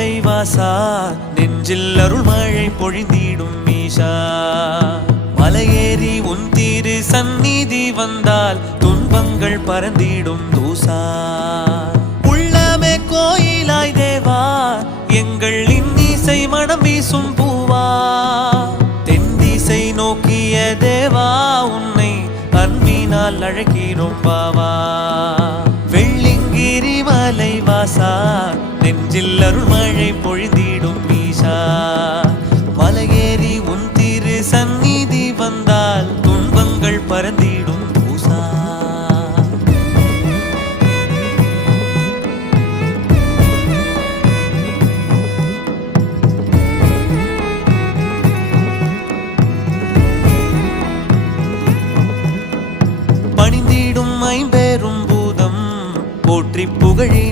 வாசா நெஞ்சில் அருள் மழை பொழிந்திடும் ஈஷா மலையேறி உன் திரு சந்நிதி வந்தால் துன்பங்கள் பறந்திடும் தூசா உள்ளமே கோயிலாய் தேவா எங்கள் இன்னிசை மனம் வீசும் பூவா தென் திசை நோக்கிய தேவா உன்னை அன்பினால் அழைக்கிறோம் பாவா வெள்ளிங்கிரி மலை வாசா நெஞ்சில் அருள் மழை பொழிந்திடும் ஈஷா மலையேறி உன் திரு சந்நிதி வந்தால் துன்பங்கள் பறந்திடும் பூசா பணிந்திடும் ஐம்பெரும் பூதம் போற்றி புகழி